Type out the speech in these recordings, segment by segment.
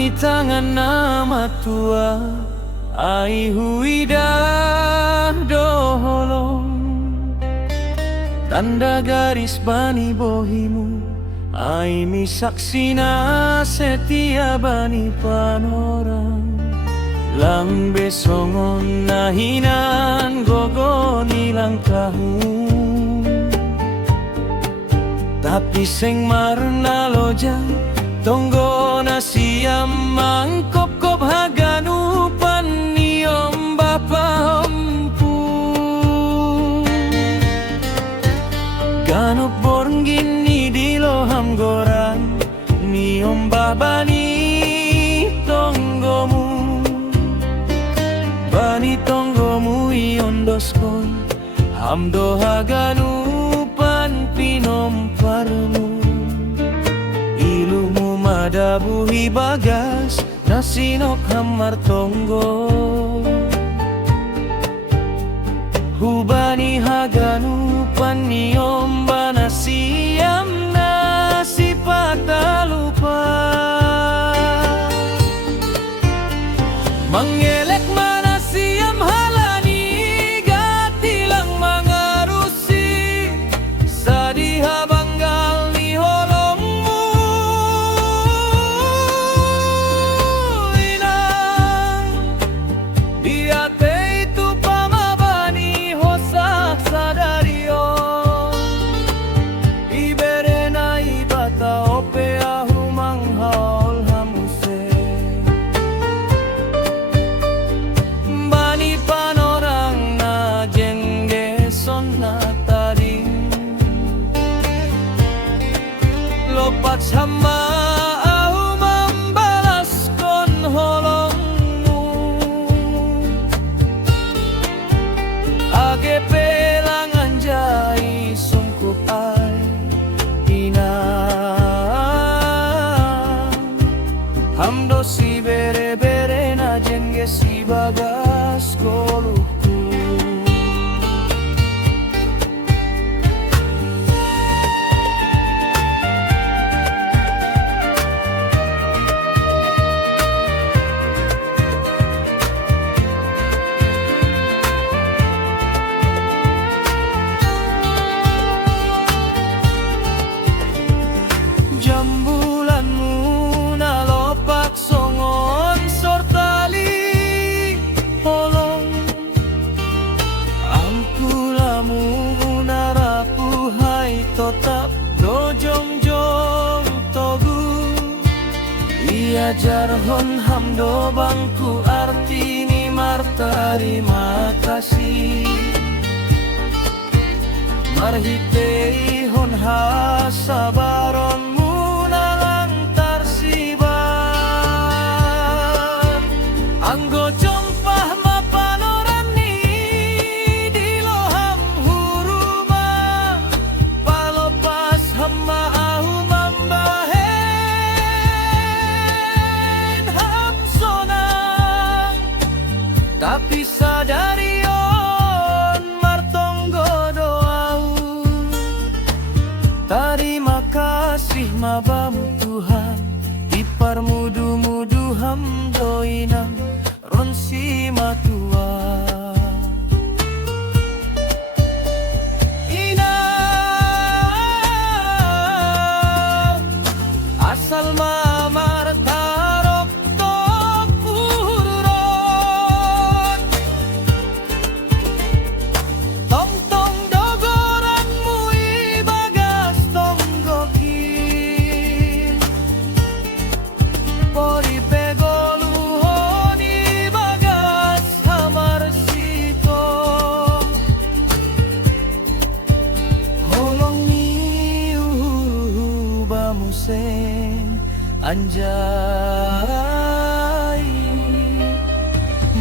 bani tangan nama tua ai huida doholong tanda garis bani bohimu ai mi saksina setia bani panorang lang besongon nahinan gogo nilang kahung tapi seng marna loja tonggo na siam mangkop-kop haganupan niom bapa empu ganup borngin ni diloham gorang niom babani tonggomu bani tonggomu iondoskon hamdo haganupan pinom parmu ilumu madabuhi bagas nasinok hamar tonggo hubani haganupan niom banasiam nasi patalupa mengelek manasiam halani gatilang mangarusi sadiha banggal ni holongmu inang diate itu pamabani hosak sadario iberena ibata ope ahu manghaol hamuse bani panorang na jenggeson na taring lopat sama ahu membalaskan holongmu age pelangan jai sungkup ai inang hamdo si bere-bere na jengge si bagas koluku jambulanmu na lopak songon sortali holong angkulamu na rapuhai totap dojong-jong togu ia jarhon hamdo bangku artini martarima kasih marhitei hon hasabaron munalantar sibar anggo jompah mapanoran ni diloham huruma palopas hama ahu mambahen hamsonang tapi sadarion martonggo doau terima kasih mabamu Tuhan diparmudu-mudu hamdoinam ronsi matua inang asal mamar tarok tok urut tong-tong dogoranmu ibagas tonggokin pori pegoluhon ibagas hamar sito holong niu bamuseng anjay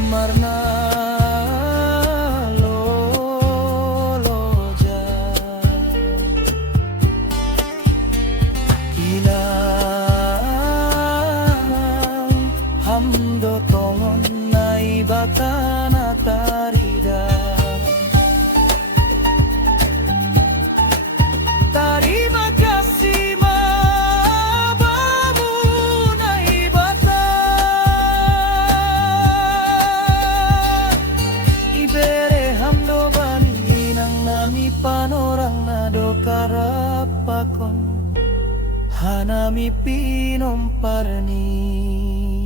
marna loloja inang hamdo tongon nai batana tarida terima kasih mabamu nai bata panorang nado karapakon Hanami pinom parni